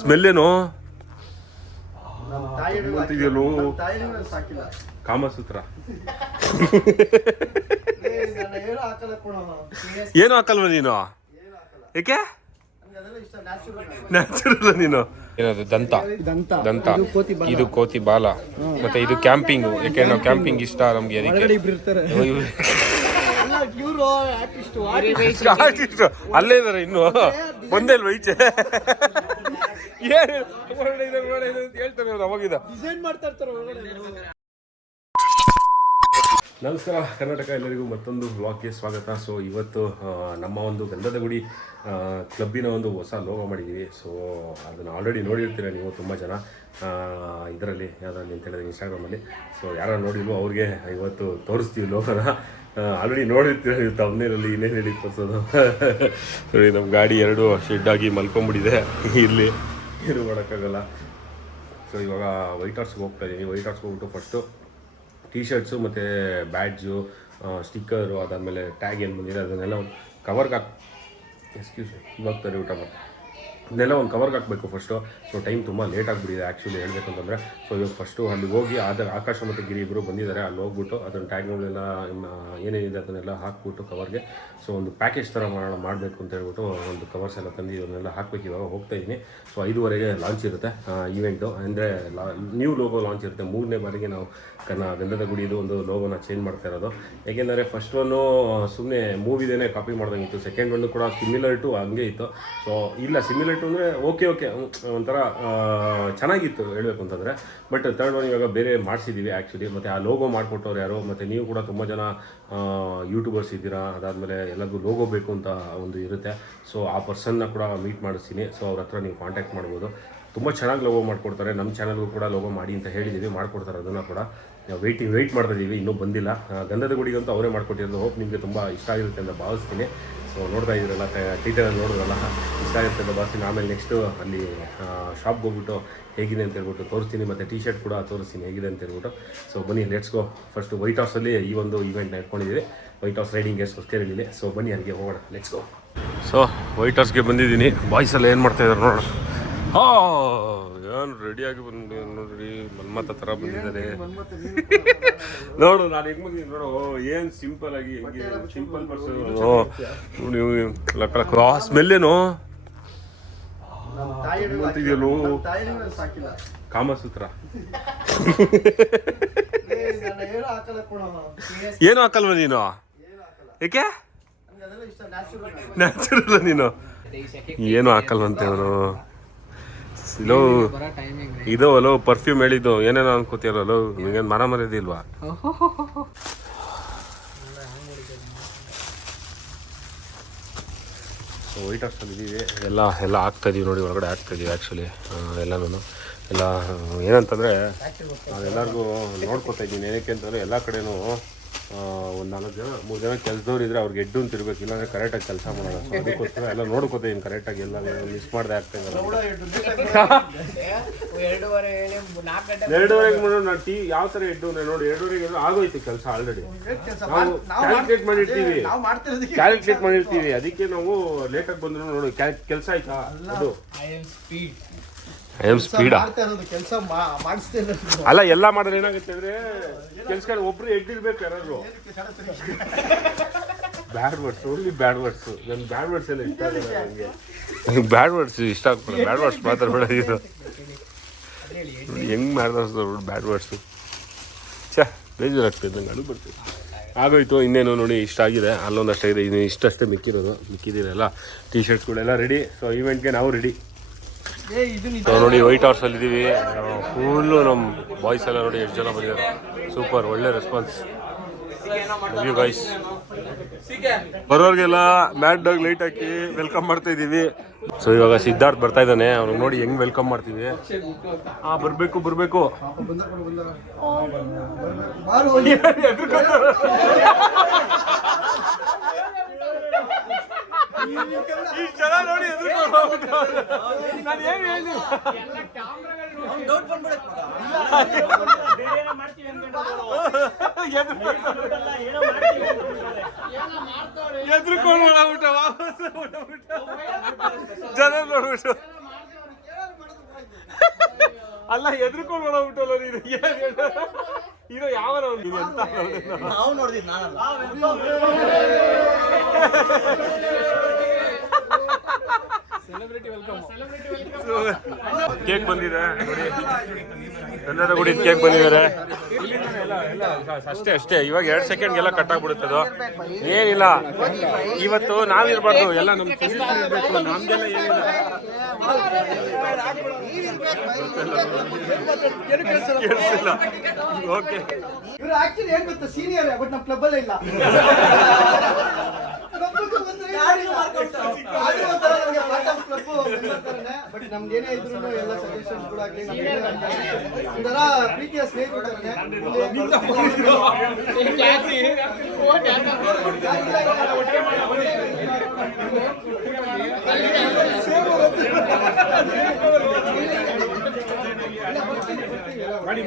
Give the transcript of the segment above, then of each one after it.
Smell ಏನು ಕಾಮಸೂತ್ರ ಏನು ಹಾಕಲ್ವ ನೀನು? ಏಕೆ ನ್ಯಾಚುರಲ್ ನೀನು? ಏನದು ದಂತ ದಂತ ಇದು ಕೋತಿ ಬಾಲ ಮತ್ತೆ ಇದು ಕ್ಯಾಂಪಿಂಗು. ಯಾಕೆ ನಾವು ಕ್ಯಾಂಪಿಂಗ್ ಇಷ್ಟ ನಮ್ಗೆ, ಅದಕ್ಕೆ ಅಲ್ಲೇ ಇದಾರೆ ಇನ್ನು ಒಂದೇ ಅಲ್ವ ಈಚೆ ಹೇಳ್ತಾರೆ ಅವಾಗಿದ. ನಮಸ್ಕಾರ ಕರ್ನಾಟಕ, ಎಲ್ಲರಿಗೂ ಮತ್ತೊಂದು ವ್ಲಾಗ್ಗೆ ಸ್ವಾಗತ. ಸೊ ಇವತ್ತು ನಮ್ಮ ಒಂದು ಗಂಧದಗುಡಿ ಕ್ಲಬ್ಬಿನ ಒಂದು ಹೊಸ ಲೋಗೋ ಮಾಡಿದ್ದೀವಿ. ಸೊ ಅದನ್ನು ಆಲ್ರೆಡಿ ನೋಡಿರ್ತೀರ ನೀವು ತುಂಬ ಜನ ಇದರಲ್ಲಿ ಯಾವುದ್ರಲ್ಲಿ ಅಂತ ಹೇಳಿದ್ರೆ ಇನ್ಸ್ಟಾಗ್ರಾಮಲ್ಲಿ. ಸೊ ಯಾರು ನೋಡಿಲ್ವೋ ಅವ್ರಿಗೆ ಇವತ್ತು ತೋರಿಸ್ತೀವಿ ಲೋಗೋನ. ಆಲ್ರೆಡಿ ನೋಡಿರ್ತೀರ ನೀವು ತಮ್ಮನೇರಲ್ಲಿ ಇನ್ನೇನು ಹೇಳಿ ತೋರಿಸೋದು. ನೋಡಿ ನಮ್ಮ ಗಾಡಿ ಎರಡು ಶೆಡ್ಡಾಗಿ ಮಲ್ಕೊಂಬಿಟ್ಟಿದೆ, ಇಲ್ಲಿ ಏನು ಮಾಡೋಕ್ಕಾಗಲ್ಲ. ಸೊ ಇವಾಗ ವೈಟ್ಹಾರ್ಸ್ಗೆ ಹೋಗ್ತಾ ಇದ್ದೀನಿ. ವೈಟ್ಹಾರ್ಸ್ಗೆ ಹೋಗ್ಬಿಟ್ಟು ಫಸ್ಟು ಟಿ ಶರ್ಟ್ಸು ಮತ್ತು ಬ್ಯಾಡ್ಜು, ಸ್ಟಿಕ್ಕರು, ಅದಾದಮೇಲೆ ಟ್ಯಾಗ್ ಏನು ಬಂದಿದೆ ಅದನ್ನೆಲ್ಲ ಒಂದು ಕವರ್ಗೆ ಇವಾಗ ತರ ಊಟ ಮಾಡಿ ಇದನ್ನೆಲ್ಲ ಒಂದು ಕವರ್ಗೆ ಹಾಕಬೇಕು ಫಸ್ಟು. ಸೊ ಟೈಮ್ ತುಂಬ ಲೇಟ್ ಆಗಿಬಿಟ್ಟಿದೆ ಆ್ಯಕ್ಚುಲಿ ಹೇಳಬೇಕು ಅಂತಂದರೆ. ಸೊ ಇವಾಗ ಫಸ್ಟು ಅಲ್ಲಿ ಹೋಗಿ ಆಕಾಶ ಮತ್ತು ಗಿರಿ ಇಬ್ಬರು ಬಂದಿದ್ದಾರೆ, ಅಲ್ಲಿ ಹೋಗ್ಬಿಟ್ಟು ಅದನ್ನು ಟ್ಯಾಗ್ಗಳನ್ನೆಲ್ಲ ಏನೇನಿದೆ ಅದನ್ನೆಲ್ಲ ಹಾಕ್ಬಿಟ್ಟು ಕವರ್ಗೆ ಸೊ ಒಂದು ಪ್ಯಾಕೇಜ್ ಥರ ಮಾಡಬೇಕು ಅಂತ ಹೇಳ್ಬಿಟ್ಟು ಒಂದು ಕವರ್ಸ್ ಎಲ್ಲ ತಂದು ಇವನ್ನೆಲ್ಲ ಹಾಕಬೇಕು. ಇವಾಗ ಹೋಗ್ತಾಯಿದ್ದೀನಿ. ಸೊ 5:30ಗೆ ಲಾಂಚ್ ಇರುತ್ತೆ ಈವೆಂಟು, ಅಂದರೆ ನ್ಯೂ ಲೋಗೋ ಲಾಂಚ್ ಇರುತ್ತೆ. 3ನೇ ಬಾರಿಗೆ ನಾವು ಗಂಧದಗುಡಿದು ಒಂದು ಲೋಗೋನ ಚೇಂಜ್ ಮಾಡ್ತಾ ಇರೋದು. ಏಕೆಂದರೆ ಫಸ್ಟ್ ಒನ್ನು ಸುಮ್ಮನೆ ಮೂವಿದೇನೆ ಕಾಪಿ ಮಾಡ್ದಂಗಿತ್ತು, ಸೆಕೆಂಡ್ ಒನ್ನು ಕೂಡ ಸಿಮಿಲರ್ ಟು ಹಂಗೆ ಇತ್ತು. ಸೊ ಇಲ್ಲ ಸಿಮಿಲರ್ ಟು ಅಂದರೆ ಓಕೆ ಒಂಥರ ಚೆನ್ನಾಗಿತ್ತು ಹೇಳಬೇಕು ಅಂತಂದರೆ. ಬಟ್ ಥರ್ಡ್ ಒನ್ ಇವಾಗ ಬೇರೆ ಮಾಡಿಸಿದ್ದೀವಿ ಆ್ಯಕ್ಚುಲಿ. ಮತ್ತು ಆ ಲೋಗೋ ಮಾಡಿಕೊಟ್ಟವ್ರು ಯಾರು, ಮತ್ತು ನೀವು ಕೂಡ ತುಂಬ ಜನ ಯೂಟ್ಯೂಬರ್ಸ್ ಇದ್ದೀರಾ, ಅದಾದಮೇಲೆ ಎಲ್ಲರಿಗೂ ಲೋಗೋ ಬೇಕು ಅಂತ ಒಂದು ಇರುತ್ತೆ. ಸೊ ಆ ಪರ್ಸನ್ನ ಕೂಡ ಮೀಟ್ ಮಾಡಿಸ್ತೀನಿ. ಸೊ ಅವ್ರ ಹತ್ರ ನೀವು ಕಾಂಟ್ಯಾಕ್ಟ್ ಮಾಡ್ಬೋದು. ತುಂಬ ಚೆನ್ನಾಗಿ ಲೋಗೋ ಮಾಡಿಕೊಡ್ತಾರೆ. ನಮ್ಮ ಚಾನಲ್ಗೂ ಕೂಡ ಲೋಗೋ ಮಾಡಿ ಅಂತ ಹೇಳಿದ್ದೀವಿ, ಮಾಡಿಕೊಡ್ತಾರೆ. ಅದನ್ನು ಕೂಡ ವೆಯ್ಟ್ ಮಾಡ್ತಾಯಿದ್ದೀವಿ, ಇನ್ನೂ ಬಂದಿಲ್ಲ. ಗಂಧದಗುಡಿಗಂತೂ ಅವರೇ ಮಾಡಿಕೊಟ್ಟಿರೋದು. ಹೋಪ್ ನಿಮಗೆ ತುಂಬ ಇಷ್ಟ ಆಗಿರುತ್ತೆ ಅಂತ ಭಾವಿಸ್ತೀನಿ. ಸೊ ನೋಡ್ತಾ ಇದ್ದೀರಲ್ಲ, ಟೀಟರಲ್ಲಿ ನೋಡೋದಲ್ಲ, ಇಷ್ಟ ಆಗಿರುತ್ತೆ ಅಂತ ಭಾವಿಸ್ತೀನಿ. ಆಮೇಲೆ ನೆಕ್ಸ್ಟು ಅಲ್ಲಿ ಶಾಪ್ಗೆ ಹೋಗ್ಬಿಟ್ಟು ಹೇಗಿದೆ ಅಂತ ಹೇಳ್ಬಿಟ್ಟು ತೋರಿಸ್ತೀನಿ, ಮತ್ತು ಟಿ ಶರ್ಟ್ ಕೂಡ ತೋರಿಸ್ತೀನಿ ಹೇಗಿದೆ ಅಂತ ಹೇಳ್ಬಿಟ್ಟು. ಸೊ ಬನ್ನಿ ಲೆಟ್ಸ್ ಗೋ. ಫಸ್ಟು ವೈಟ್ಹಾರ್ಸಲ್ಲಿ ಈ ಒಂದು ಈವೆಂಟ್ನ ಇಟ್ಕೊಂಡಿದ್ದೀವಿ, ವೈಟ್ಹಾರ್ಸ್ ರೈಡಿಂಗ್ ಹೊಸ್ಕೇರಿಯಲ್ಲಿ. ಸೊ ಬನ್ನಿ ಅಲ್ಲಿಗೆ ಹೋಗೋಣ, ಲೆಟ್ಸ್ ಗೋ. ಸೊ ವೈಟ್ಹಾರ್ಸ್ಗೆ ಬಂದಿದ್ದೀನಿ. ಬಾಯ್ಸ್ ಎಲ್ಲ ಏನು ಮಾಡ್ತಾಯಿದ್ದಾರೆ ನೋಡೋಣ. ಏನು ರೆಡಿಯಾಗಿ ಬಂದು ನೋಡ್ರಿ, ಮನ್ಮತ ಥರ ಬಂದಿದ್ದಾರೆ ನೋಡು. ನಾನು ಹೆಂಗೆ ಬಂದಿದ್ದೀನಿ ನೋಡು, ಏನು ಸಿಂಪಲ್ ಆಗಿ ಹೆಂಗೆ ಸಿಂಪಲ್ ಪರ್ಸನ್ ಲಕ್ಕ. ಸ್ಮೆಲ್ ಏನು ಅಂತಿದೆಯಲ್ಲೋ, ಕಾಮಸೂತ್ರ ಏನು ಹಾಕಲ್ವ ನೀನು? ಏಕೆ ನ್ಯಾಚುರಲ್ ನೀನು? ಏನು ಹಾಕಲ್ವಂತೆ ಅವನು. ಇಲ್ಲೋ ಇದು ಅಲೋ ಪರ್ಫ್ಯೂಮ್ ಹೇಳಿದ್ದು ಏನೇನೋ ಅನ್ಕೋತಿರಲ್ಲೋ, ನಿಂಗೇನು ಮರ ಮರ್ಯಾದಿಲ್ವಾ? ಸೊ ವೈಟ್ಹಾರ್ಸಲ್ಲಿ ಇದ್ದೀವಿ, ಎಲ್ಲ ಹಾಕ್ತಾಯಿದ್ದೀವಿ ನೋಡಿ, ಒಳಗಡೆ ಹಾಕ್ತಾಯಿದ್ದೀವಿ ಆ್ಯಕ್ಚುಲಿ ಎಲ್ಲನೂ. ಎಲ್ಲ ಏನಂತಂದರೆ ನಾನೆಲ್ಲರಿಗೂ ನೋಡ್ಕೊತಾ ಇದ್ದೀನಿ. ಏನಕ್ಕೆ ಅಂತಂದರೆ ಎಲ್ಲ ಕಡೆನೂ ಒಂದು 4 ಜನ 3 ಜನ ಕೆಲಸದವ್ರು ಇದ್ದರೆ ಅವ್ರಿಗೆ ಎಡ್ಡು ಅಂತ ಇರಬೇಕು, ಇಲ್ಲಾಂದರೆ ಕರೆಕ್ಟಾಗಿ ಕೆಲಸ ಮಾಡೋಣ. ಸೊ ಅದಕ್ಕೋಸ್ಕರ ಎಲ್ಲ ನೋಡ್ಕೋತಾ ಇದ್ದೀನಿ ಕರೆಕ್ಟಾಗಿ, ಎಲ್ಲ ಮಿಸ್ ಮಾಡದೆ ಆಗ್ತಾಯಿಲ್ಲ. 2:30ಗೆ ಮಾಡೋಣ. ನಾನು ಯಾವ ಥರ ಎಡ್ಡು ಅಂದರೆ ನೋಡಿ, 2:30ಗೆ ಆಗೋಯ್ತು ಕೆಲಸ ಆಲ್ರೆಡಿ. ನಾವು ಕ್ಯಾಲ್ಕುಲೇಟ್ ಮಾಡಿರ್ತೀವಿ, ಅದಕ್ಕೆ ನಾವು ಲೇಟಾಗಿ ಬಂದ್ರು ನೋಡಿ ಕೆಲಸ ಆಯ್ತಾ. ಅದು ಐ ಆಮ್ ಸ್ಪೀಡ್ ಅಲ್ಲ, ಎಲ್ಲ ಮಾಡಿದ್ರೆ ಏನಾಗುತ್ತೆ ಅಂದರೆ ಕೆಲ್ಸ ಒಬ್ರು ಎಡ್ಡಿರ್ಬೇಕು ಯಾರಾದ್ರು. ಬ್ಯಾಡ್ ವರ್ಡ್ಸ್, ಓನ್ಲಿ ಬ್ಯಾಡ್ ವರ್ಡ್ಸು. ನನ್ನ ಬ್ಯಾಡ್ ವರ್ಡ್ಸ್ ಎಲ್ಲ ಇಷ್ಟ ಆಗಲ್ಲ ನನಗೆ. ನನಗೆ ಬ್ಯಾಡ್ ವರ್ಡ್ಸ್ ಇಷ್ಟ ಆಗ್ಬಿಡ. ಬ್ಯಾಡ್ ವರ್ಡ್ಸ್ ಮಾತಾಡ್ಬೇಡ. ಇದು ಹೆಂಗೆ ಮಾತಾಡ್ತಾರೆ ಬ್ಯಾಡ್ ವರ್ಡ್ಸು. ಬೇಜಾರಾಗ್ತದೆ ನಂಗೆ, ಅಳು ಬರ್ತೀವಿ. ಆಗೋಯ್ತು. ಇನ್ನೇನು ನೋಡಿ, ಇಷ್ಟ ಆಗಿದೆ, ಅಲ್ಲೊಂದಷ್ಟೇ ಇದೆ, ಇನ್ನು ಇಷ್ಟಷ್ಟೇ ಮಿಕ್ಕಿದಿರಲ್ಲ. ಟಿ ಶರ್ಟ್ಸ್ಗಳೆಲ್ಲ ರೆಡಿ. ಸೊ ಈವೆಂಟ್ಗೆ ನಾವು ರೆಡಿ. ಸೊ ನೋಡಿ ವೈಟ್ಹಾರ್ಸಲ್ಲಿ ಇದ್ದೀವಿ. ಫುಲ್ಲು ನಮ್ಮ ಬಾಯ್ಸ್ ಎಲ್ಲ ನೋಡಿ ಎಷ್ಟು ಜನ ಬಂದಿದ್ದಾರೆ. ಸೂಪರ್, ಒಳ್ಳೆ ರೆಸ್ಪಾನ್ಸ್. You guys. ಬರೋರಿಗೆಲ್ಲ ಮ್ಯಾಟ್ ಡಾಗ್ ಲೈಟ್ ಹಾಕಿ ವೆಲ್ಕಮ್ ಮಾಡ್ತಾ ಇದ್ದೀವಿ. ಸೊ ಇವಾಗ ಸಿದ್ಧಾರ್ಥ್ ಬರ್ತಾ ಇದ್ದಾನೆ, ಅವ್ನಿಗೆ ನೋಡಿ ಹೆಂಗ್ ವೆಲ್ಕಮ್ ಮಾಡ್ತೀವಿ. ಬರ್ಬೇಕು ಈ ಜನ ನೋಡಿ ಎದ್ರುಕೊಂಡು ಜನ ನೋಡ್ಬಿಟ್ಟು ಅಲ್ಲ ಎದ್ರುಕೊಂಡು ಹೋಗ್ಬಿಟ್ಟಲ್ಲ ನೀನು ಇರೋ ಯಾವನ ನೀನು ಅಂತ ನಾವು ನೋಡಿದ್ವಿ ನಾನಲ್ಲ ಕೇಕ್ ಬಂದಿದೆ ನೋಡಿ ಗಂಧದಗುಡಿ ಕೇಕ್ ಬಂದಿದ್ದಾರೆ ಅಷ್ಟೇ ಇವಾಗ 2 ಸೆಕೆಂಡ್ಗೆಲ್ಲ ಕಟ್ ಆಗ್ಬಿಡುತ್ತದು ಏನಿಲ್ಲ ಇವತ್ತು ನಾವಿರ್ಬಾರ್ದು ಎಲ್ಲ ನಮ್ಮ ಇರ್ಬೇಕು ನಮ್ದೆಲ್ಲ ಏನಿಲ್ಲ ಓಕೆ ಇವರು ಆಕ್ಚುಲಿ ಏನ್ ಗೊತ್ತಾ ಸೀನಿಯರ್ ಬಟ್ ನಮ್ಮ ಕ್ಲಬ್ ಅಲ್ಲೇ ಇಲ್ಲ ಬಟ್ ನಮ್ದು ಏನೇ ಇದ್ರು ಎಲ್ಲ ಸಜೆಷನ್ಸ್ ಕೂಡ ಆಗ್ಲಿ ಒಂಥರ ಪ್ರೀತಿಯ ಸ್ನೇಹಿತರು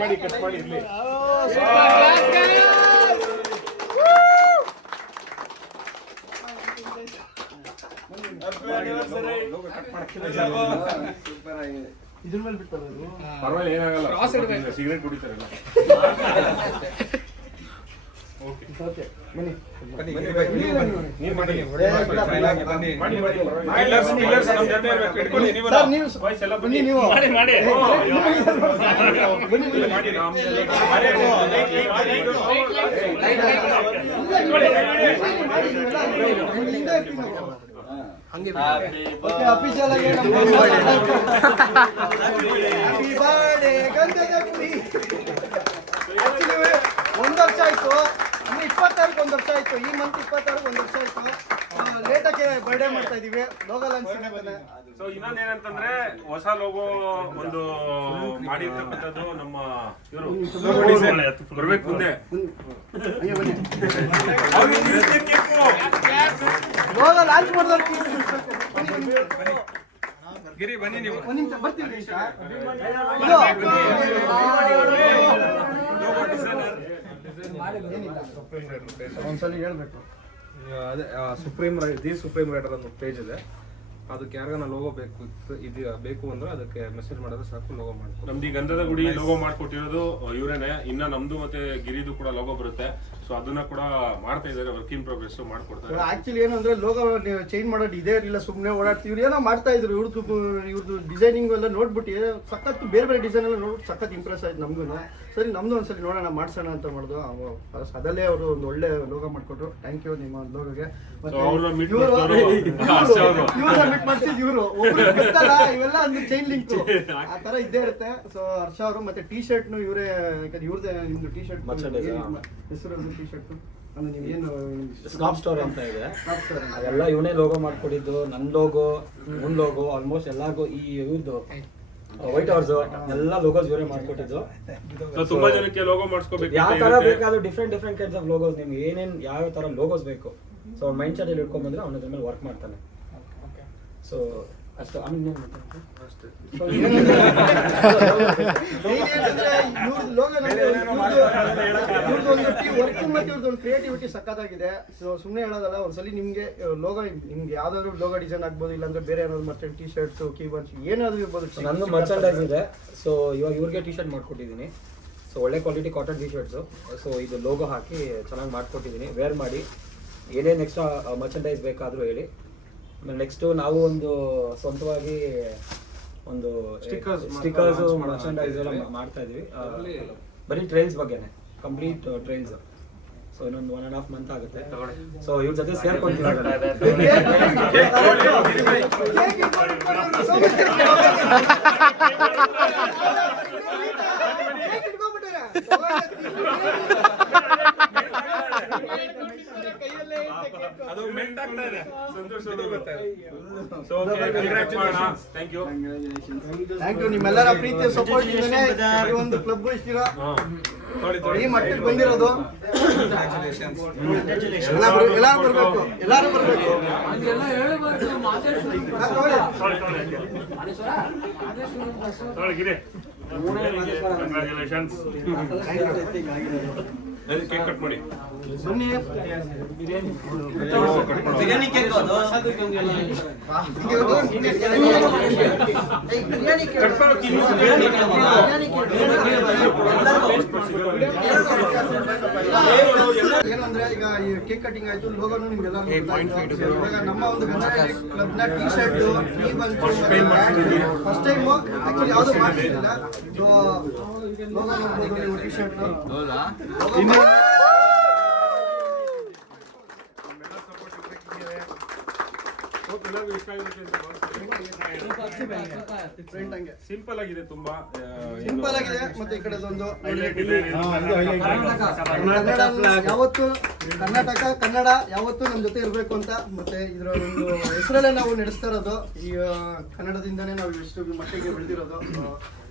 ಮಾಡಿ ಕಟ್ ಮಾಡಿ ಇರ್ಲಿ ಇದ್ರ ಮೇಲೆ ಬಿಡ್ತಾರೆ ಪರವಾಗಿಲ್ಲ ಏನಾಗಲ್ಲ ಸಿಗರೇಟ್ ಕುಡಿತಾರಲ್ಲ ಓಕೆ ಬನ್ನಿ ನೀವು ಮಾಡಿ ಬನ್ನಿ ನೀವು ಅಫಿಷಿಯಲ್ ಆಗಿ ಒಂದು ವರ್ಷ ಆಯ್ತು 26 ಒಂದು ವರ್ಷ ಆಯ್ತು ಈ ಮಂತ್ 26 ಒಂದು ವರ್ಷ ಆಯ್ತು ಲೇಟಾಗಿ ಬರ್ಡೇ ಮಾಡ್ತಾ ಇದೀವಿ ಲೋಗೋ ಲಾಂಚ್ ಸಿಗುತ್ತೆ ಸೊ ಇನ್ನೊಂದೇನಂತಂದ್ರೆ ಹೊಸ ಲೋಗೋ ಒಂದು ಮಾಡಿರ್ತಕ್ಕಂಥದ್ದು ನಮ್ಮ ಇವರು ಬರ್ಬೇಕು ಮುಂದೆ ಲೋಗೋ ಲಾಂಚ್ ಮಾಡಿದವ್ರು ಗಿರಿ ಬನ್ನಿ ನೀವು ಒಂದು ನಿಮಿಷ ಬರ್ತೀವಿ ಒಂದ್ಸಲ ಹೇಳ್ಬೇಕು ಅದೇ ಸುಪ್ರೀಂ ರೈಟರ್ ಅನ್ನೋ ಪೇಜ್ ಇದೆ ಅದಕ್ಕೆ ಯಾರಿಗಾನ ಲೋಗೋ ಬೇಕು ಅಂದ್ರೆ ಅದಕ್ಕೆ ಮೆಸೇಜ್ ಮಾಡಿದ್ರೆ ಸಾಕು ಲೋಗೋ ಮಾಡ್ಕೊಂಡು ನಮ್ದು ಈ ಗಂಧದಗುಡಿ ಲೋಗೋ ಮಾಡ್ಕೊಟ್ಟಿರೋದು ಇವರೇನೆ ಇನ್ನ ನಮ್ದು ಮತ್ತೆ ಗಿರಿದು ಕೂಡ ಲೋಗೋ ಬರುತ್ತೆ ಸೊ ಅದನ್ನ ಕೂಡ ಮಾಡ್ತಾ ಇದಾರೆ ವರ್ಕ್ ಇನ್ ಪ್ರೋಗ್ರೆಸ್ ಮಾಡ್ಕೊಡ್ತಾರೆ ಆಕ್ಚುಲಿ ಏನಂದ್ರೆ ಲೋಗೋ ಚೇಂಜ್ ಮಾಡೋದು ಇದೇ ಇರಲಿಲ್ಲ ಸುಮ್ಮನೆ ಓಡಾಡ್ತೀವಿ ಏನೋ ಮಾಡ್ತಾ ಇದ್ರು ಇವ್ರದ್ದು ಡಿಸೈನಿಂಗ್ ಎಲ್ಲ ನೋಡ್ಬಿಟ್ಟು ಸಖತ್ ಬೇರೆ ಡಿಸೈನ್ ಎಲ್ಲ ನೋಡ್ಬಿಟ್ಟು ಸಖತ್ ಇಂಪ್ರೆಸ್ ಆಯ್ತು ನಮಗೂ ಸರಿ ನಮ್ದು ಒಂದ್ಸಲಿ ನೋಡೋಣ ಮಾಡ್ಸೋಣ ಅಂತ ಮಾಡಿದ್ರು ಅದಲ್ಲೇ ಅವರು ಒಂದು ಒಳ್ಳೆ ಲೋಗೋ ಮಾಡ್ಕೊಟ್ರು ಥ್ಯಾಂಕ್ ಯು ನಿಮ್ಮ ಲೋಗೋಗೆ ಮೀಟ್ ಮಾಡ್ಸಿದ್ ಇವರು ಇವೆಲ್ಲ ಒಂದು ಚೈನ್ ಲಿಂಕ್ ಆ ತರ ಇದ್ದೇ ಇರುತ್ತೆ ಸೊ ಹರ್ಷ ಅವರು ಮತ್ತೆ ಟಿ ಶರ್ಟ್ನು ಇವರೇ ಇವ್ರದೇ ನಿಮ್ದು ಟಿ ಶರ್ಟ್ ಹೆಸರು ಟಿ ಶರ್ಟ್ ನಿಮ್ಗೇನು ಸ್ನಾಪ್ ಸ್ಟೋರ್ ಅಂತ ಇದೆ ಅದೆಲ್ಲ ಇವನೇ ಲೋಗೋ ಮಾಡ್ಕೊಟ್ಟಿದ್ದು ನನ್ನ ಲೋಗೋ ಮುನ್ ಲೋಗೋ ಆಲ್ಮೋಸ್ಟ್ ಎಲ್ಲಾರ್ಗು ಈ ಇವ್ರದ್ದು ವೈಟ್ ಹೌರ್ಸ್ ಎಲ್ಲ ಲೋಗೋಸ್ ಇವರೇ ಮಾಡ್ಕೊಟ್ಟಿದ್ದು ತುಂಬಾ ಜನಕ್ಕೆ ಲೋಗೋ ಮಾಡಿಸ್ಕೋಬೇಕು ಯಾವ ತರ ಬೇಕಾದ್ರೂ ಡಿಫ್ರೆಂಟ್ ಕೈಂಡ್ಸ್ ಆಫ್ ಲೋಗೋಸ್ ನಿಮ್ಗೆ ಏನೇನ್ ಯಾವ ತರ ಲೋಗೋಸ್ ಬೇಕು ಸೊ ಅವ್ನ ಮೈಂಡ್ ಸೆಟ್ ಅಲ್ಲಿ ಇಟ್ಕೊಂಡ್ ಬಂದ್ರೆ ಅವನ ಅದ್ರ ಮೇಲೆ ವರ್ಕ್ ಮಾಡ್ತಾನೆ ಸೊ ಅಷ್ಟು ಕ್ರಿಯೇಟಿವಿಟಿ ಸಕ್ಕತ್ತಾಗಿದೆ ಸೊ ಸುಮ್ಮನೆ ಹೇಳೋದಲ್ಲ ಒಂದ್ಸಲಿ ನಿಮ್ಗೆ ಲೋಗೋ ನಿಮ್ಗೆ ಯಾವ್ದಾದ್ರು ಲೋಗೋ ಡಿಸೈನ್ ಆಗ್ಬೋದು ಇಲ್ಲಾಂದ್ರೆ ಬೇರೆ ಏನಾದ್ರು ಮತ್ತೆ ಟಿ ಶರ್ಟ್ಸ್ ಕೀಬೋರ್ಡ್ಸ್ ಏನಾದ್ರು ಇರ್ಬೋದು ನಂದು ಮರ್ಚಂಡೈಸ್ ಇದೆ ಸೊ ಇವಾಗ ಇವ್ರಿಗೆ ಟಿ ಶರ್ಟ್ ಮಾಡ್ಕೊಟ್ಟಿದ್ದೀನಿ ಸೊ ಒಳ್ಳೆ quality cotton T shirts so ಇದು ಲೋಗೋ ಹಾಕಿ ಚೆನ್ನಾಗಿ ಮಾಡ್ಕೊಟ್ಟಿದ್ದೀನಿ ವೇರ್ ಮಾಡಿ ಏನೇನು ಎಕ್ಸ್ಟ್ರಾ ಮರ್ಚಂಡೈಸ್ ಬೇಕಾದರೂ ಹೇಳಿ ಆಮೇಲೆ ನೆಕ್ಸ್ಟು ನಾವು ಒಂದು ಸ್ವಂತವಾಗಿ ಒಂದು ಸ್ಟಿಕರ್ಸ್ ಮರ್ಚಂಡೈಸ್ ಎಲ್ಲ ಮಾಡ್ತಾ ಇದೀವಿ ಬರೀ ಟ್ರೈಲ್ಸ್ ಬಗ್ಗೆನೆ ಕಂಪ್ಲೀಟ್ ಟ್ರೈಲ್ಸ್ ಸೊ ಇನ್ನೊಂದು 1.5 ಮಂತ್ ಆಗುತ್ತೆ ಸೊ ಇವ್ರ ಜೊತೆ ಸೇರ್ಕೊಂತೀವಿ ಅದು ಮೆಲ್ಟ್ ಆಗ್ತಾ ಇದೆ ಸಂತೋಷ ಸೊ ಥ್ಯಾಂಕ್ ಯು ನಿಮ್ಮೆಲ್ಲರ ಪ್ರೀತಿಯ ಸಪೋರ್ಟ್ ಇಂದನೇ ಈ ಒಂದು ಕ್ಲಬ್ ಇಷ್ಟಿರ ಈ ಮಟ್ಟಿಗೆ ಬಂದಿರೋದು ಎಲ್ಲರೂ ಬರಬೇಕು ಕಂಗ್ರಾಚುಲೇಷನ್ಸ್ ಕೇಕ್ ಕಟ್ ಮಾಡಿ. ಬನ್ನಿ. ಬಿರಿಯಾನಿ ಕೇಕ್ ಅದು ಏನಂದ್ರೆ ಈಗ ಈ ಕೇಕ್ ಕಟಿಂಗ್ ಆಯ್ತು, ಲೋಗೋನು ನಿಮ್ಗೆಲ್ಲ ಇವಾಗ ನಮ್ಮ ಒಂದು ಗಂಧದಗುಡಿ ಕ್ಲಬ್ನ T shirt first time actually ಯಾವುದು ಮಾಡ್ತಿರ್ಲಿಲ್ಲ. ಲೋಗೋ ನೋಡ್ಬೋದು ನೀವು, ಟೀ ಶರ್ಟ್ ಸಿಂಪಲ್ ಆಗಿದೆ, ತುಂಬಾ ಸಿಂಪಲ್ ಆಗಿದೆ. ಮತ್ತೆ ಈ ಕಡೆದೊಂದು ಯಾವತ್ತು ಕನ್ನಡ ಯಾವತ್ತು ನಮ್ಮ ಜೊತೆ ಇರಬೇಕು ಅಂತ, ಮತ್ತೆ ಇದರ ಒಂದು ಹೆಸರಲ್ಲೇ ನಾವು ನಡೆಸ್ತಾ ಇರೋದು. ಈ ಕನ್ನಡದಿಂದನೇ ನಾವು ಇಷ್ಟು ಮಟ್ಟಿಗೆ ಬೆಳೆದಿರೋದು.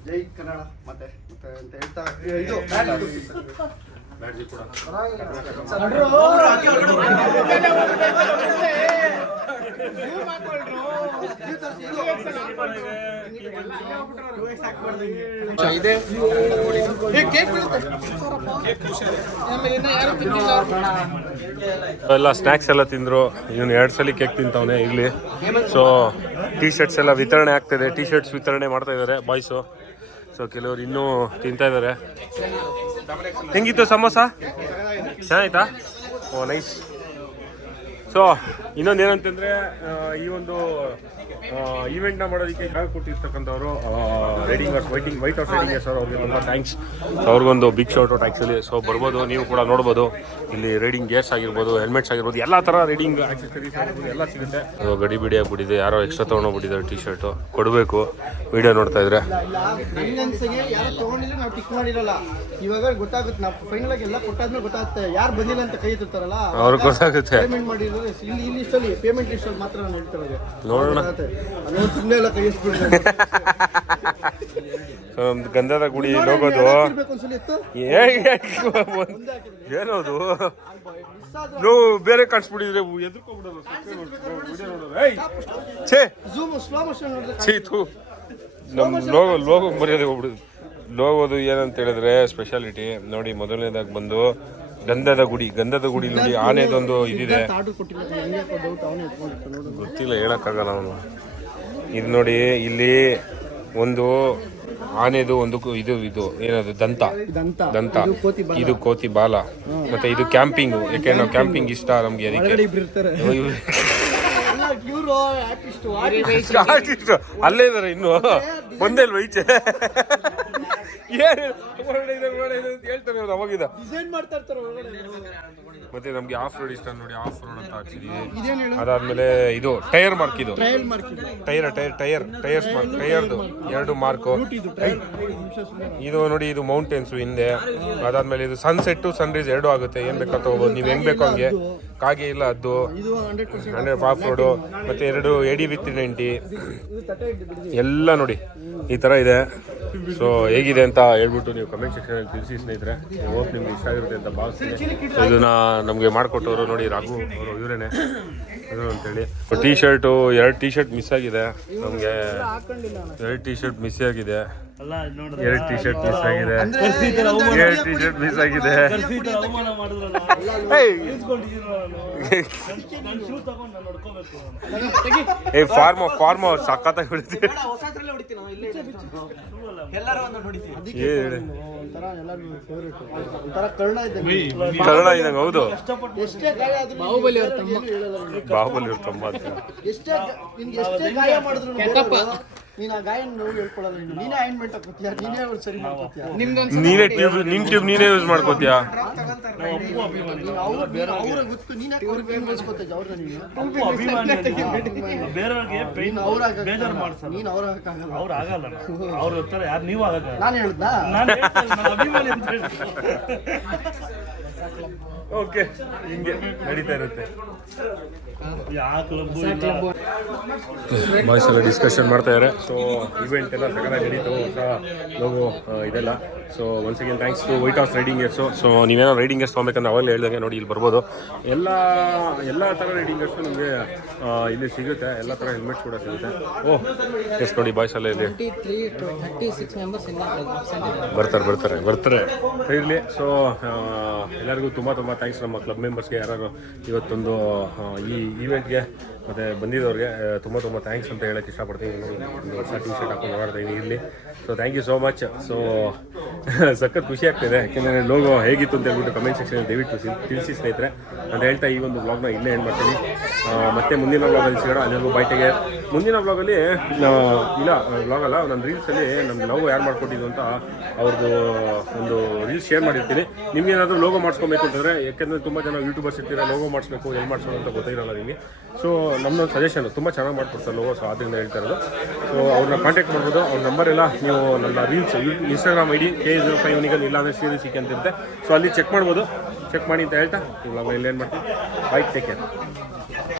ಜೈ ಕನ್ನಡ ಮತ್ತೆ ಮತ್ತೆ ಅಂತ ಹೇಳ್ತಾ ಇದು ಎಲ್ಲ ಸ್ನ್ಯಾಕ್ಸ್ ಎಲ್ಲ ತಿಂದ್ರು. ಇವನು 2 ಸಲ ಕೇಕ್ ತಿಂತವನೆ ಇಲ್ಲಿ. ಸೊ ಟೀ ಶರ್ಟ್ಸ್ ಎಲ್ಲ ವಿತರಣೆ ಆಗ್ತಾಯಿದೆ, ಟೀ ಶರ್ಟ್ಸ್ ವಿತರಣೆ ಮಾಡ್ತಾ ಇದ್ದಾರೆ ಬಾಯ್ಸು. ಸೊ ಕೆಲವರು ಇನ್ನೂ ತಿಂತಾ ಇದ್ದಾರೆ. ಹೆಂಗಿತ್ತು ಸಮೋಸ? ಚೆನ್ನಾಯ್ತಾ? Oh nice. ಸೊ ಇನ್ನೊಂದು ಏನಂತಂದರೆ, ಈ ಒಂದು ಈವೆಂಟ್ನ ಮಾಡೋದಕ್ಕೆ ಜಾಗ ಕೊಟ್ಟಿರ್ತಕ್ಕಂಥವ್ರು ವೈಟ್ ಹೌಸ್ ರೈಡಿಂಗ್ ಸರ್, ಅವ್ರಿಗೆ ತುಂಬ ಥ್ಯಾಂಕ್ಸ್. ಅವ್ರಿಗೊಂದು big shout out actually. So ಬರ್ಬೋದು, ನೀವು ಕೂಡ ನೋಡ್ಬೋದು. ಇಲ್ಲಿ ರೈಡಿಂಗ್ ಗೇರ್ಸ್ ಆಗಿರ್ಬೋದು, ಹೆಲ್ಮೆಟ್ಸ್ ಆಗಿರ್ಬೋದು, ಎಲ್ಲ ಥರ ರೈಡಿಂಗ್ ಆಕ್ಸೆಸರೀಸ್ ಆಗಿರ್ಬೋದು ಎಲ್ಲ ಸಿಗುತ್ತೆ. ಗಡಿ ಬಿಡಿ ಆಗ್ಬಿಟ್ಟಿದೆ, ಯಾರೋ ಎಕ್ಸ್ಟ್ರಾ ತೊಗೊಂಡೋಗ್ಬಿಟ್ಟಿದ್ದಾರೆ ಟೀ ಶರ್ಟು. ಕೊಡಬೇಕು. ವಿಡಿಯೋ ನೋಡ್ತಾ ಇದ್ರೆ ನನಗನ್ಸಿಗೆ ಯಾರು ತೊಗೊಂಡಿಲ್ಲ, ನಾವು ಟಿಕ್ ಮಾಡಿರಲ್ಲ. ಇವಾಗ ಗೊತ್ತಾಗುತ್ತೆ, ನಾವು ಫೈನಲ್ ಆಗಿ ಎಲ್ಲ ಕೊಟ್ಟಾದ್ಮೇಲೆ ಗೊತ್ತಾಗುತ್ತೆ ಯಾರು ಬಂದಿಲ್ಲ ಅಂತ ಕೈ ಎತ್ತುತ್ತಾರಲ್ಲ, ಅವ್ರಿಗೆ ಗೊತ್ತಾಗುತ್ತೆ. ಪೇಮೆಂಟ್ ಮಾಡಿರೋದು ಇಲ್ಲಿ ಲಿಸ್ಟಲ್ಲಿ ಪೇಮೆಂಟ್ ಲಿಸ್ಟಲ್ಲಿ ಮಾತ್ರ ನಾನು ಹೇಳ್ತಿರೋದು. ನೋಡೋಣ. ಸುಮ್ಮನೆ ಎಲ್ಲ ಕೈ ಎತ್ಬಿಡ್ತಾರೆ. ನಮ್ದು ಗಂಧದಗುಡಿ ಲೋಗೋದು ಏನೋದು ನೀವು ಬೇರೆ ಕಾಣಿಸ್ಬಿಟ್ಟಿದ್ರೆ ಎದ್ರುಕೊಂಡ್ಬಿಡೋದು. ನಮ್ಮ ಲೋಗೋ ಮರ್ಯಾದೆ ಹೋಗ್ಬಿಡುದು. ಲೋಗೋದು ಏನಂತ ಹೇಳಿದ್ರೆ ಸ್ಪೆಷಾಲಿಟಿ ನೋಡಿ. ಮೊದಲನೇದಾಗಿ ಬಂದು ಗಂಧದ ಗುಡಿ ನೋಡಿ, ಆನೆದೊಂದು ಇದಿದೆ, ಗೊತ್ತಿಲ್ಲ ಹೇಳಕ್ಕಾಗಲ್ಲ ಅವನು. ಇದು ನೋಡಿ, ಇಲ್ಲಿ ಒಂದು ಆನೆದು ಒಂದು ಇದು ಏನದು ದಂತ, ಇದು ಕೋತಿ ಬಾಲ. ಮತ್ತೆ ಇದು ಕ್ಯಾಂಪಿಂಗು, ಯಾಕೆ ನಾವು ಕ್ಯಾಂಪಿಂಗ್ ಇಷ್ಟ ನಮ್ಗೆ. ಅದಕ್ಕೆ ಅಲ್ಲೇ ಇದಾರೆ ಇನ್ನು ಒಂದೇ ವೈಚೆ ಹೇಳ್ತಾರೆ ಅವಾಗಿದ. ಮತ್ತೆ ನಮ್ಗೆ ಆಫ್ ರೋಡ್ ಇಷ್ಟ ನೋಡಿ, ಆಫ್ ರೋಡ್ ಅಂತ ಹಾಕ್ಸಿದೀವಿ. ಅದಾದ್ಮೇಲೆ ಇದು ಟೈರ್ ಮಾರ್ಕ್, ಇದು ಟೈರ್ಸ್ ಮಾರ್ಕ್, ಟೈರ್ದು 2 ಮಾರ್ಕು. ಇದು ನೋಡಿ, ಇದು ಮೌಂಟೇನ್ಸ್ ಹಿಂದೆ. ಅದಾದ್ಮೇಲೆ ಇದು ಸನ್ಸೆಟ್ ಸನ್ರೈಸ್ 2 ಆಗುತ್ತೆ. ಏನ್ ಬೇಕಾ ತಗೋಬಹುದು ನೀವು, ಹೆಂಗ್ ಬೇಕೋ ಹಂಗೆ. ಕಾಗೆ ಇಲ್ಲ ಅದು 100 ಆಫ್ ರೋಡು. ಮತ್ತೆ 2 AD ವಿತ್ 90 ಎಲ್ಲ ನೋಡಿ ಈ ತರ ಇದೆ. ಸೊ ಹೇಗಿದೆ ಅಂತ ಹೇಳ್ಬಿಟ್ಟು ನೀವು ಕಮೆಂಟ್ ಸೆಕ್ಷನಲ್ಲಿ ತಿಳಿಸಿ ಸ್ನೇಹಿತರೆ. ಹೋಪ್ ನಿಮ್ಗೆ ಇಷ್ಟ ಆಗಿರುತ್ತೆ ಅಂತ ಭಾವಿಸ್ತೀನಿ. ಇದನ್ನ ನಮಗೆ ಮಾಡಿಕೊಟ್ಟವರು ನೋಡಿ ರಾಘು ಅವರು, ಇವರೇನೆ ಇದು ಅಂತೇಳಿ. T shirt 2 T shirt miss ಆಗಿದೆ ನಮಗೆ. 2 ಟೀ ಶರ್ಟ್ ಮಿಸ್ ಆಗಿದೆ. 2 ಟೀ ಶರ್ಟ್ ಮಿಸ್ ಆಗಿದೆ. 2 ಟೀ ಶರ್ಟ್ ಮಿಸ್ ಆಗಿದೆ. ಫಾರ್ಮ್ ಸಖತ್ತಾಗಿ ಹೊಡಿತೀವಿ. ಕರ್ಣ ಇದಂಗ. ಹೌದು, ಬಾಹುಬಲಿ ಅವ್ರ ತಮ್ಮ. ಎಷ್ಟೇ ಗಾಯ ಮಾಡಿದ್ರು ನೀನು ಆ ಗಾಯ ನೋವು ಹೇಳ್ಕೊಳ್ಳಲ್ಲ. ನೀನೇ ಆಯಿಂಟ್ಮೆಂಟ್ ಹಾಕೋತೀಯ, ನೀನೇ ಅವ್ರು ಸರಿ ಮಾಡ್ಕೋತೀಯ, ನಿನ್ ಟ್ಯೂಬ್ ನೀನೇ ಯೂಸ್ ಮಾಡ್ಕೋತೀಯ. ಅವ್ರ ಗೊತ್ತು, ನೀನೇ ಅವ್ರಿಗೆ ಏನ್ ಬೆಳೆಸ್ಕೋತೀಯ ಅವ್ರನ್ನ. ನೀನು ಅವ್ರ ಹಾಕಲ್ಲ, ಅವ್ರು ಆಗಲ್ಲ. ಅವ್ರು ಯಾರು ನೀವು ಆಗಲ್ಲ. ನಾನು ಹೇಳ್ದಾ? ಓಕೆ, ಹಿಂಗೆ ನಡೀತಾ ಇರುತ್ತೆ. ಬಾಯ್ಸ್ ಎಲ್ಲ ಡಿಸ್ಕಷನ್ ಮಾಡ್ತಾ ಇದ್ದಾರೆ. ಸೊ ಇವೆಂಟ್ ಎಲ್ಲ ಸಕಲಾಗಿ ನಡೀತು, ಹೊಸ ಲೋಗೋ ಇದೆಲ್ಲ. So once again thanks to White House Riding Gears. So ನೀವೇನೋ ರೈಡಿಂಗ್ ಗೇರ್ಸ್ ತೊಗೊಬೇಕಂದ್ರೆ ಅವಾಗಲೇ ಹೇಳ್ದಂಗೆ ನೋಡಿ ಇಲ್ಲಿ ಬರ್ಬೋದು. ಎಲ್ಲ ಥರ ರೈಡಿಂಗ್ ಗೇರ್ಸು ನಿಮಗೆ ಇಲ್ಲಿ ಸಿಗುತ್ತೆ. ಎಲ್ಲ ಥರ ಹೆಲ್ಮೆಟ್ಸ್ ಕೂಡ ಸಿಗುತ್ತೆ. ಓಹ್ ಎಸ್ ನೋಡಿ ಬಾಯ್ಸ್ ಎಲ್ಲ ಇಲ್ಲಿ ಬರ್ತಾರೆ ಇರಲಿ. ಸೊ ಎಲ್ಲರಿಗೂ ತುಂಬ ಥ್ಯಾಂಕ್ಸ್ ನಮ್ಮ ಕ್ಲಬ್ ಮೆಂಬರ್ಸ್ಗೆ, ಯಾರು ಇವತ್ತೊಂದು ಈ ಈವೆಂಟ್ಗೆ ಮತ್ತು ಬಂದಿದ್ದವ್ರಿಗೆ ತುಂಬ ಥ್ಯಾಂಕ್ಸ್ ಅಂತ ಹೇಳೋಕ್ಕೆ ಇಷ್ಟಪಡ್ತೀನಿ. ಒಂದು ಹೊಸ ಟಿ ಶರ್ಟ್ ಹಾಕೊಂಡು ಓಡಾಡ್ತಾ ಇದ್ದೀನಿ ಇಲ್ಲಿ. So thank you so much. So ಸಖತ್ ಖುಷಿ ಆಗ್ತಿದೆ, ಯಾಕೆಂದರೆ ಲೋಗೋ ಹೇಗಿತ್ತು ಅಂತ ಹೇಳ್ಬಿಟ್ಟು ಕಮೆಂಟ್ ಸೆಕ್ಷನಲ್ಲಿ ದಯವಿಟ್ಟು ತಿಳಿಸಿ ಸ್ನೇಹಿತರೆ ಅಂತ ಹೇಳ್ತಾ ಈ ಒಂದು ಬ್ಲಾಗ್ನ ಇಲ್ಲೇ ಎಂಡ್ ಮಾಡ್ತೀನಿ. ಮತ್ತೆ ಮುಂದಿನ ಬ್ಲಾಗಲ್ಲಿ ಸಿಗೋಣ. ಅಲ್ಲಿವರೆಗೂ ಬೈಟೆಗೆ. ಮುಂದಿನ ಬ್ಲಾಗಲ್ಲಿ ಬ್ಲಾಗಲ್ಲ, ನನ್ನ ರೀಲ್ಸಲ್ಲಿ ನಮ್ಮ ಲೋಗೋ ಯಾರು ಮಾಡ್ಕೊಟ್ಟಿದ್ದು ಅಂತ ಅವ್ರದ್ದು ಒಂದು ರೀಲ್ಸ್ ಶೇರ್ ಮಾಡಿರ್ತೀನಿ. ನಿಮ್ಗೇನಾದರೂ ಲೋಗೋ ಮಾಡಿಸ್ಕೊಬೇಕು ಅಂತಂದರೆ, ಯಾಕೆಂದರೆ ತುಂಬ ಜನ ಯೂಟ್ಯೂಬರ್ಸ್ ಇರ್ತೀರ, ಲೋಗೋ ಮಾಡಿಸ್ಬೇಕು ಎಲ್ಲಿ ಮಾಡಿಸೋದು ಅಂತ ಗೊತ್ತಿರಲ್ಲ ನಿಮಗೆ. ಸೊ ನಮ್ಮದೊಂದು ಸಜೆಷನ್, ತುಂಬ ಚೆನ್ನಾಗಿ ಮಾಡ್ಕೊಡ್ತಾರೆ ಲೋಗೋ. ಸೊ ಅದರಿಂದ ಹೇಳ್ತಾ ಇರೋದು. ಸೊ ಅವ್ರನ್ನ ಕಾಂಟ್ಯಾಕ್ಟ್ ಮಾಡ್ಬೋದು. ಅವ್ರ ನಂಬರ್ ಎಲ್ಲ ನೀವು ನನ್ನ ರೀಲ್ಸ್ ಇನ್ಸ್ಟಾಗ್ರಾಮ್ ID K05 ಇಲ್ಲಾಂದರೆ sriharick ಅಂತ ಇರುತ್ತೆ. ಸೊ ಅಲ್ಲಿ ಚೆಕ್ ಮಾಡ್ಬೋದು. ಚೆಕ್ ಮಾಡಿ ಅಂತ ಹೇಳ್ತಾ ಇವಾಗ ಇಲ್ಲಿ ಏನು ಮಾಡ್ತೀನಿ. By, take care.